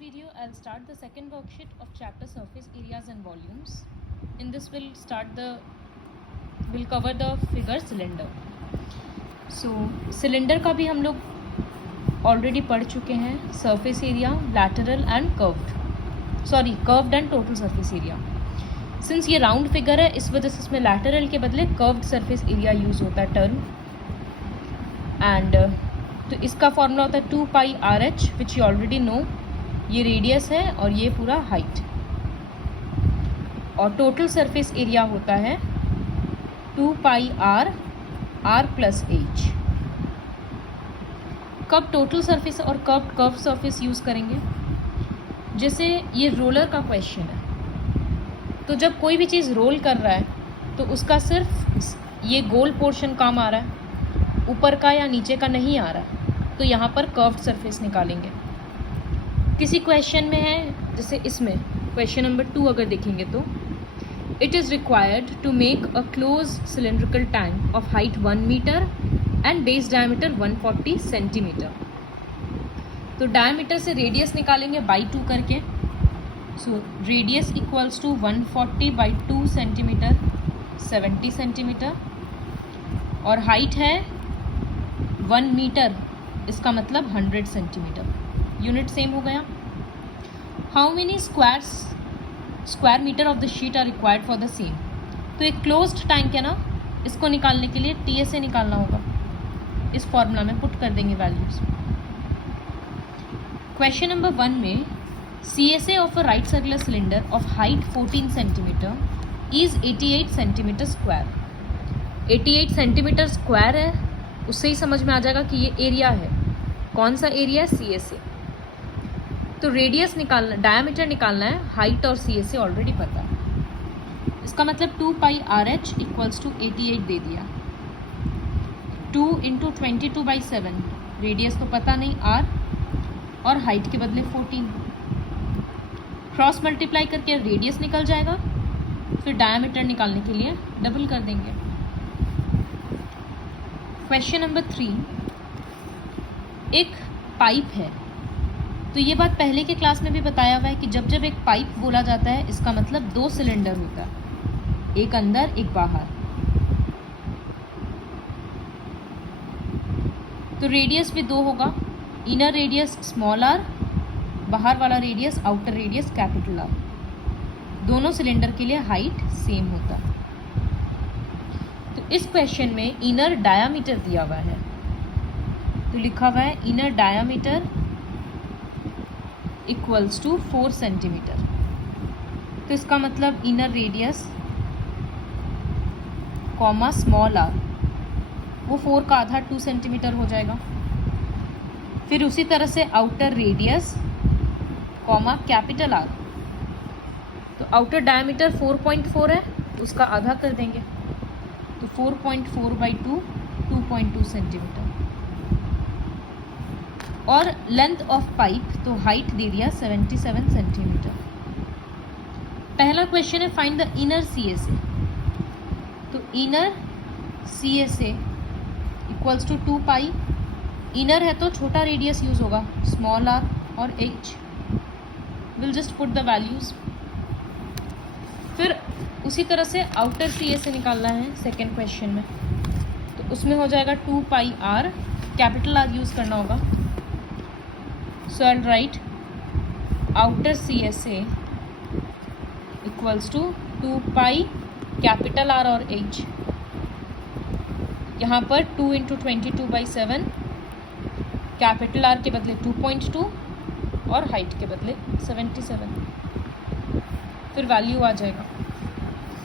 video, I'll start the second worksheet of chapter surface areas and volumes. In this, we'll cover the figure cylinder. So cylinder का भी हम लोग already पढ़ चुके हैं. Surface area, lateral and curved and total surface area. Since ये round figure है, इस वजह से इसमें lateral के बदले curved surface area use होता है term. And तो इसका फॉर्मूला होता है 2 pi r h, which you already know. ये रेडियस है और ये पूरा हाइट. और टोटल सरफेस एरिया होता है 2 पाई आर प्लस एच. कब टोटल सरफेस और कब कर्व सरफेस यूज़ करेंगे? जैसे ये रोलर का क्वेश्चन है, तो जब कोई भी चीज़ रोल कर रहा है तो उसका सिर्फ ये गोल पोर्शन काम आ रहा है, ऊपर का या नीचे का नहीं आ रहा है, तो यहाँ पर कर्व्ड सरफेस निकालेंगे. किसी क्वेश्चन में है, जैसे इसमें क्वेश्चन नंबर 2 अगर देखेंगे तो it is required to make a close cylindrical tank of height 1 metre and base diameter 140 centimetre. तो डायमीटर से रेडियस निकालेंगे बाई 2 करके. So radius equals to 140 by 2 centimetre 70 centimetre. और हाइट है 1 मीटर, इसका मतलब 100 सेंटीमीटर. यूनिट सेम हो गया. How many square metre of the sheet are required for the same. तो एक क्लोज्ड टैंक है ना, इसको निकालने के लिए TSA निकालना होगा. इस फॉर्मूला में पुट कर देंगे वैल्यूज. क्वेश्चन नंबर 1 में CSA of a right circular cylinder of height 14 centimetre is 88 centimetre square. 88 centimetre square है, उससे ही समझ में आ जाएगा कि ये एरिया है. कौन सा एरिया है? CSA. तो रेडियस निकालना, डायमीटर निकालना है, हाइट और CSA ऑलरेडी पता है. इसका मतलब 2 pi r H equals to 88 दे दिया. 2 इंटू 22/7, रेडियस तो पता नहीं R, और हाइट के बदले 14. क्रॉस मल्टीप्लाई करके रेडियस निकल जाएगा, फिर डायमीटर निकालने के लिए डबल कर देंगे. क्वेश्चन नंबर 3, एक पाइप है. तो ये बात पहले के क्लास में भी बताया हुआ है कि जब जब एक पाइप बोला जाता है, इसका मतलब 2 सिलेंडर होता है, एक अंदर एक बाहर. तो रेडियस भी 2 होगा. इनर रेडियस स्मॉल r, बाहर वाला radius outer radius capital R. दोनों सिलेंडर के लिए हाइट सेम होता है. तो इस क्वेश्चन में इनर डायामीटर दिया हुआ है, तो लिखा हुआ है inner diameter equals to 4 centimetre. तो इसका मतलब inner radius comma small r, वो 4 का आधा 2 सेंटीमीटर हो जाएगा. फिर उसी तरह से outer radius comma capital R. तो आउटर डायमीटर 4.4 है, उसका आधा कर देंगे, तो 4.4/2 2.2 सेंटीमीटर. और लेंथ ऑफ पाइप, तो हाइट दे दिया 77 सेंटीमीटर. पहला क्वेश्चन है फाइंड द इनर CSA. तो inner CSA equals to 2 pi. Inner है तो छोटा रेडियस यूज होगा, स्मॉल r और h. Will just put the values. फिर उसी तरह से आउटर CSA निकालना है सेकेंड क्वेश्चन में, तो उसमें हो जाएगा 2 पाई r, कैपिटल R यूज़ करना होगा. So I'll write outer CSA equals to 2 pi capital R और H. यहाँ पर 2 इंटू 22/7, कैपिटल R के बदले 2.2 और हाइट के बदले 77. फिर वैल्यू आ जाएगा.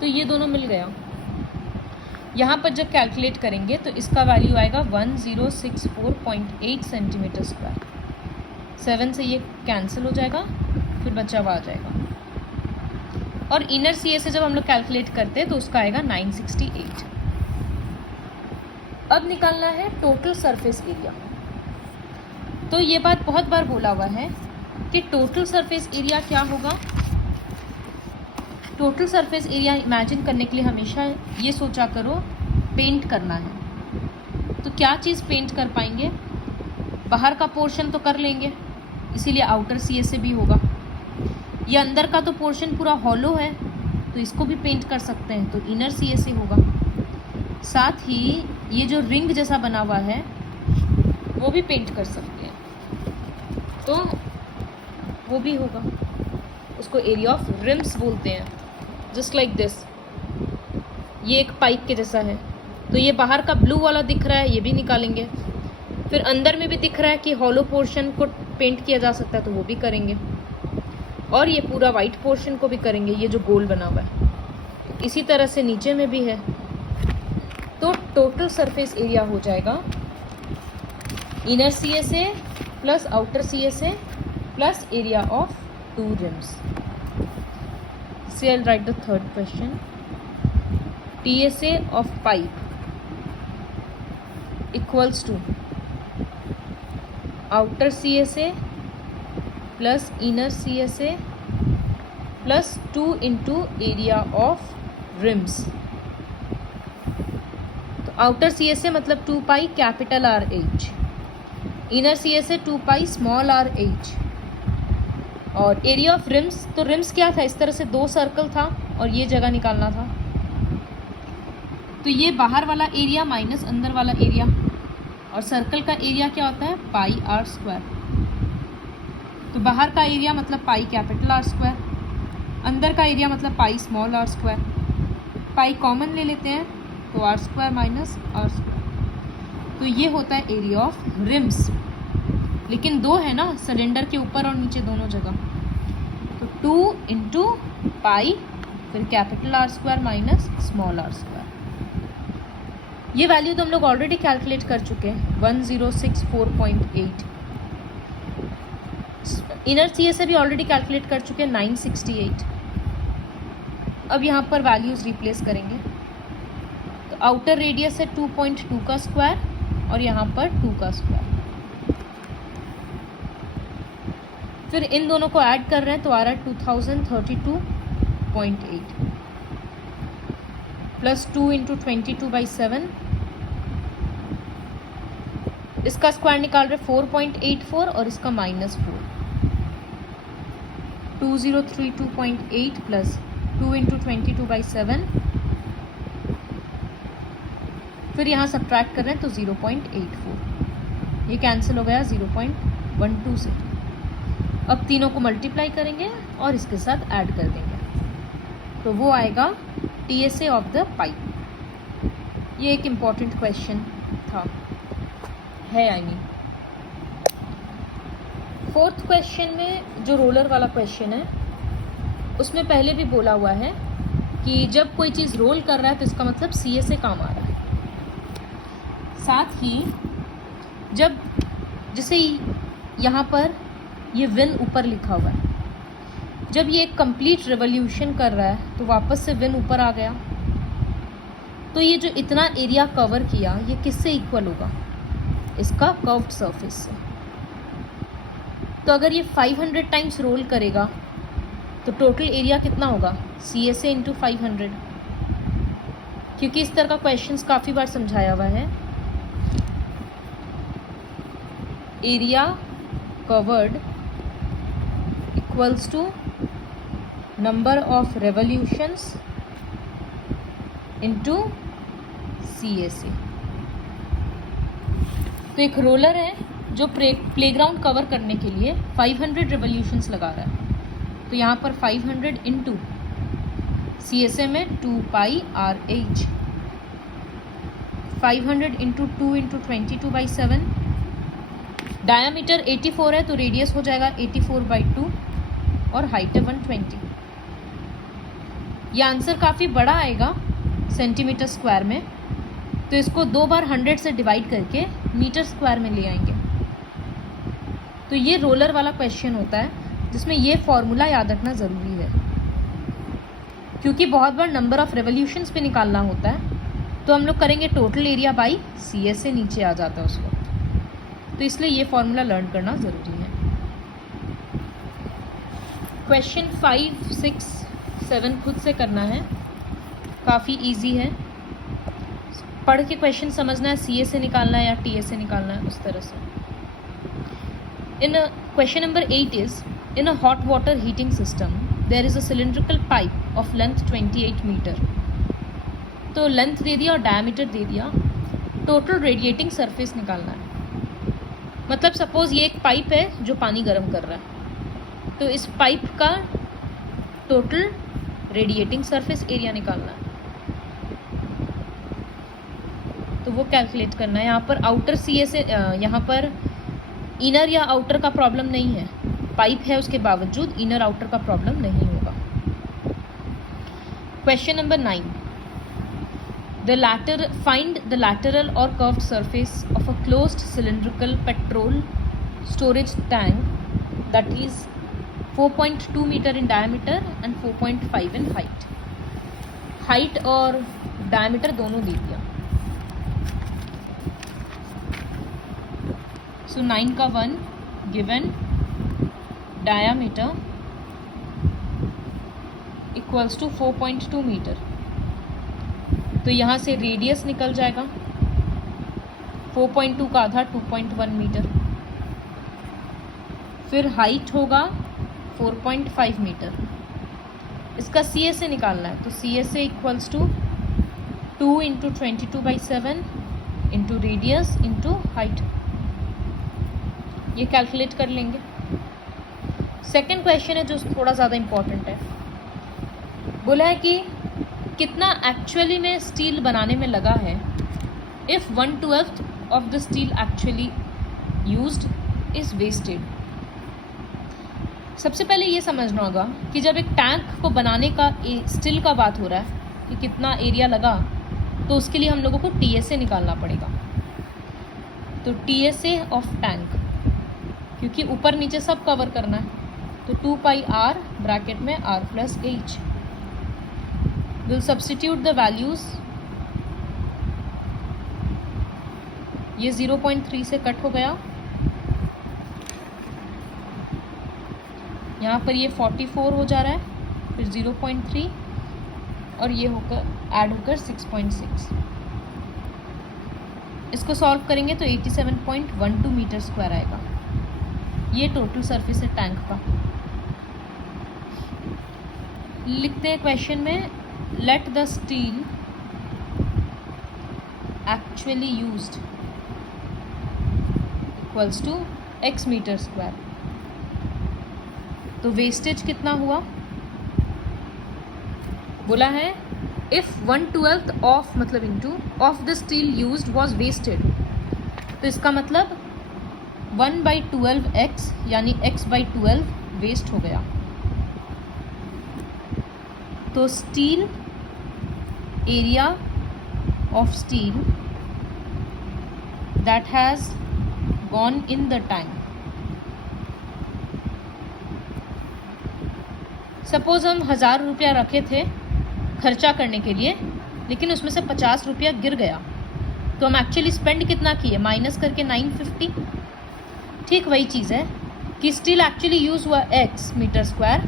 तो ये दोनों मिल गया. यहाँ पर जब कैलकुलेट करेंगे तो इसका वैल्यू आएगा 1064.8 सेंटीमीटर स्क्वायर. 7 से ये कैंसिल हो जाएगा, फिर बचा हुआ आ जाएगा. और इनर CSA जब हम लोग कैलकुलेट करते हैं तो उसका आएगा 968. अब निकालना है टोटल सरफेस एरिया. तो ये बात बहुत बार बोला हुआ है कि टोटल सरफेस एरिया क्या होगा. टोटल सरफेस एरिया इमेजिन करने के लिए हमेशा ये सोचा करो पेंट करना है. तो क्या चीज़ पेंट कर पाएंगे? बाहर का पोर्शन तो कर लेंगे, इसीलिए आउटर सी एस ए भी होगा। ये अंदर का तो पोर्शन पूरा हॉलो है, तो इसको भी पेंट कर सकते हैं, तो इनर सी एस ए होगा। साथ ही ये जो रिंग जैसा बना हुआ है वो भी पेंट कर सकते हैं, तो वो भी होगा। उसको एरिया ऑफ रिम्स बोलते हैं, जस्ट लाइक दिस। ये एक पाइप के जैसा है, तो ये बाहर का ब्लू वाला दिख रहा है, ये भी निकालेंगे। फिर अंदर में भी दिख रहा है कि हॉलो पोर्शन को पेंट किया जा सकता है, तो वो भी करेंगे। और ये पूरा वाइट पोर्शन को भी करेंगे, ये जो गोल बना हुआ है। इसी तरह से नीचे में भी है, तो टोटल सरफेस एरिया हो जाएगा inner C S A plus outer C S A plus area of 2 rims. So I'll write the third question. TSA of pipe equals to outer CSA plus inner CSA plus 2 into area of rims. तो outer CSA मतलब 2 pi capital R H, inner CSA 2 pi small r h, और area of RIMS, तो RIMS क्या था, इस तरह से 2 circle था और ये जगह निकालना था। तो ये बाहर वाला एरिया माइनस अंदर वाला एरिया, और सर्कल का एरिया क्या होता है, पाई आर स्क्वायर। तो बाहर का एरिया मतलब पाई कैपिटल आर स्क्वायर, अंदर का एरिया मतलब pi small r square. Pi common ले लेते हैं, तो r square minus r square. तो ये होता है एरिया ऑफ रिम्स, लेकिन 2 है ना, सिलेंडर के ऊपर और नीचे दोनों जगह। तो 2 इंटू पाई फिर capital r square minus small r square. ये वैल्यू तो हम लोग ऑलरेडी कैलकुलेट कर चुके हैं, 1064.8। इनर सी एस भी ऑलरेडी कैलकुलेट कर चुके हैं, 968। अब यहाँ पर वैल्यूज़ रिप्लेस करेंगे, तो आउटर रेडियस है 2.2 का स्क्वायर और यहाँ पर 2 का स्क्वायर। फिर इन दोनों को ऐड कर रहे हैं, तो आ रहा है 2032.8 प्लस 2 इंटू 22/7, इसका स्क्वायर निकाल रहे 4.84 और इसका -4, 2032.8 प्लस 2 इंटू 22/7, फिर यहाँ सब्ट्रैक्ट कर रहे हैं तो 0.84, ये कैंसिल हो गया 0.12 से। अब तीनों को मल्टीप्लाई करेंगे और इसके साथ ऐड कर देंगे, तो वो आएगा TSA ऑफ द पाइप। ये एक इम्पॉर्टेंट क्वेश्चन था, है आई मीन। फोर्थ क्वेश्चन में जो रोलर वाला क्वेश्चन है, उसमें पहले भी बोला हुआ है कि जब कोई चीज़ रोल कर रहा है तो इसका मतलब CSA काम आ रहा है। साथ ही जब जैसे यहाँ पर ये विन ऊपर लिखा हुआ है, जब ये एक कंप्लीट रिवॉल्यूशन कर रहा है तो वापस से विन ऊपर आ गया, तो ये जो इतना एरिया कवर किया ये किससे इक्वल होगा, इसका कर्व्ड सरफेस से। तो अगर ये 500 टाइम्स रोल करेगा तो टोटल एरिया कितना होगा, CSA इंटू 500, क्योंकि इस तरह का क्वेश्चंस काफ़ी बार समझाया हुआ है। Area covered equals to number of revolutions into CSA। तो एक रोलर है जो प्लेग्राउंड कवर करने के लिए 500 रेवोल्यूशंस लगा रहा है, तो यहाँ पर 500 इंटू CSA में 2 पाई RH, 500 इंटू 2 इंटू 22/7, डायामीटर 84 है तो रेडियस हो जाएगा 84/2 और हाइट है 120। ये आंसर काफ़ी बड़ा आएगा सेंटीमीटर स्क्वायर में, तो इसको 2 बार 100 से डिवाइड करके मीटर स्क्वायर में ले आएंगे। तो ये रोलर वाला क्वेश्चन होता है जिसमें ये फॉर्मूला याद रखना ज़रूरी है, क्योंकि बहुत बार नंबर ऑफ रेवोल्यूशंस पे निकालना होता है, तो हम लोग करेंगे टोटल एरिया बाई CSA, नीचे आ जाता है उसको, तो इसलिए ये फॉर्मूला लर्न करना ज़रूरी है। क्वेश्चन 5, 6, 7 खुद से करना है, काफ़ी इजी है। पढ़ के क्वेश्चन समझना है, CSA निकालना है या TSA निकालना है, उस तरह से। इन Question number 8 is, in a hot water heating system there is a cylindrical pipe of length 28 meter. तो लेंथ दे दिया और डायमीटर दे दिया, टोटल रेडिएटिंग सरफेस निकालना है। मतलब सपोज ये एक पाइप है जो पानी गर्म कर रहा है, तो इस पाइप का टोटल रेडिएटिंग सरफेस एरिया निकालना है, तो वो कैलकुलेट करना है। यहाँ पर आउटर सी से यहाँ पर इनर या आउटर का प्रॉब्लम नहीं है, पाइप है उसके बावजूद इनर आउटर का प्रॉब्लम नहीं होगा। Question number 9, find the lateral or curved surface of a closed cylindrical petrol storage tank that is 4.2 meter in diameter and 4.5 in height. हाइट और डायमीटर दोनों दे दिया। सो 9 का 1 given diameter equals to 4.2 metre, तो यहाँ से रेडियस निकल जाएगा 4.2 का आधा 2.1 मीटर, फिर हाइट होगा 4.5 मीटर। इसका सी एस ए निकालना है, तो C S A equals to 2 into 22/7 into radius into height, ये कैलकुलेट कर लेंगे। सेकेंड क्वेश्चन है जो थोड़ा ज़्यादा इम्पॉर्टेंट है, बोला है कि कितना एक्चुअली में स्टील बनाने में लगा है if 1/12 of the steel actually used is wasted. सबसे पहले ये समझना होगा कि जब एक टैंक को बनाने का स्टील का बात हो रहा है कि कितना एरिया लगा, तो उसके लिए हम लोगों को TSA निकालना पड़ेगा। तो TSA ऑफ टैंक, क्योंकि ऊपर नीचे सब कवर करना है, तो 2πr ब्रैकेट में r plus h। Will substitute the values, ये 0.3 से कट हो गया, यहाँ पर ये 44 हो जा रहा है, फिर 0.3 और ये होकर ऐड होकर 6.6। इसको सॉल्व करेंगे तो 87.12 मीटर स्क्वायर आएगा। ये टोटल सरफेस है टैंक का। लिखते हैं क्वेश्चन में, let the steel actually used equals to x metre square. तो वेस्टेज कितना हुआ, बोला है इफ 1/12 ऑफ मतलब into of the steel used was wasted, तो इसका मतलब 1/12x यानी x/12 वेस्ट हो गया। तो steel area of steel that has gone in the tank, suppose हम 1000 रुपया रखे थे खर्चा करने के लिए, लेकिन उसमें से 50 रुपया गिर गया, तो हम एक्चुअली स्पेंड कितना किए, माइनस करके 950। ठीक वही चीज़ है कि स्टील एक्चुअली यूज़ हुआ x मीटर स्क्वायर,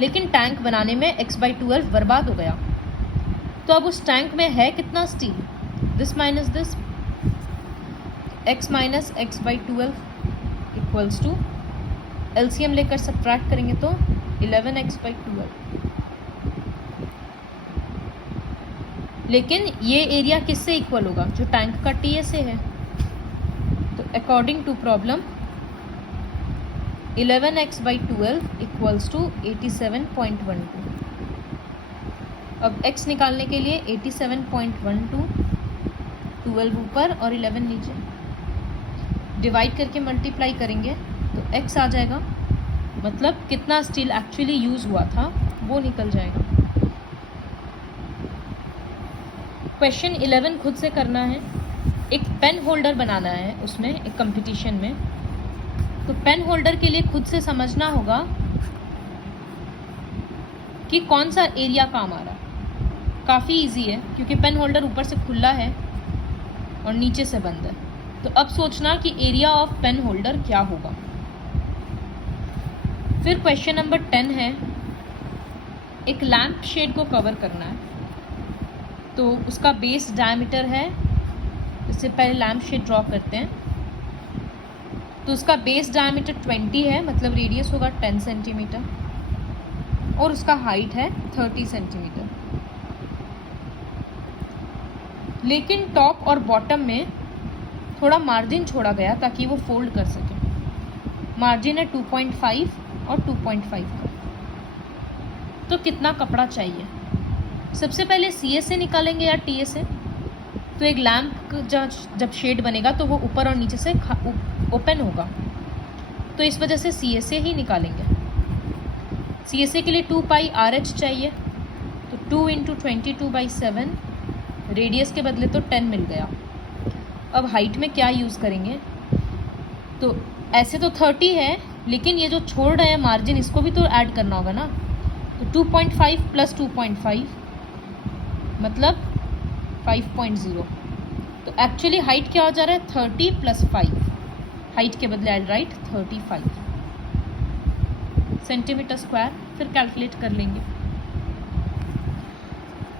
लेकिन टैंक बनाने में x/12 बर्बाद हो गया। तो अब उस टैंक में है कितना steel, this minus this, x minus x/12 equals to LCM लेकर सब्ट्रैक्ट करेंगे तो 11x/12। लेकिन ये एरिया किससे इक्वल होगा, जो टैंक का TSA है। तो according to problem 11x/12 equals to 87.12। अब x निकालने के लिए 87.12, 12 ऊपर और 11 नीचे, डिवाइड करके मल्टीप्लाई करेंगे तो x आ जाएगा, मतलब कितना स्टील एक्चुअली यूज़ हुआ था वो निकल जाएगा। क्वेश्चन 11 खुद से करना है। एक पेन होल्डर बनाना है, उसमें एक कंपटीशन में, तो पेन होल्डर के लिए खुद से समझना होगा कि कौन सा एरिया काम आ रहा है। काफ़ी इजी है क्योंकि पेन होल्डर ऊपर से खुला है और नीचे से बंद है। तो अब सोचना कि एरिया ऑफ पेन होल्डर क्या होगा। फिर क्वेश्चन नंबर 10 है, एक लैंप शेड को कवर करना है, तो उसका बेस डायमीटर है, इससे पहले लैंप शेड ड्रॉ करते हैं। तो उसका बेस डायमीटर 20 है, मतलब रेडियस होगा 10 सेंटीमीटर और उसका हाइट है 30 सेंटीमीटर। लेकिन टॉप और बॉटम में थोड़ा मार्जिन छोड़ा गया ताकि वो फोल्ड कर सके। मार्जिन है 2.5 और 2.5 का। तो कितना कपड़ा चाहिए? सबसे पहले CSA निकालेंगे या TSA। तो एक लैम्प जब शेड बनेगा तो वो ऊपर और नीचे से ओपन होगा, तो इस वजह से CSA ही निकालेंगे। CSA के लिए 2 पाई RH चाहिए, तो 2 × 22/7, रेडियस के बदले तो 10 मिल गया। अब हाइट में क्या यूज़ करेंगे? तो ऐसे तो 30 है, लेकिन ये जो छोड़ रहे हैं मार्जिन, इसको भी तो ऐड करना होगा ना। तो 2.5 + 2.5 मतलब 5.0। तो एक्चुअली हाइट क्या हो जा रहा है? 30 + 5। हाइट के बदले आई राइट 35 सेंटीमीटर स्क्वायर। फिर कैलकुलेट कर लेंगे।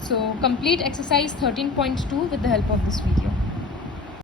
So complete exercise 13.2 with the help of this video.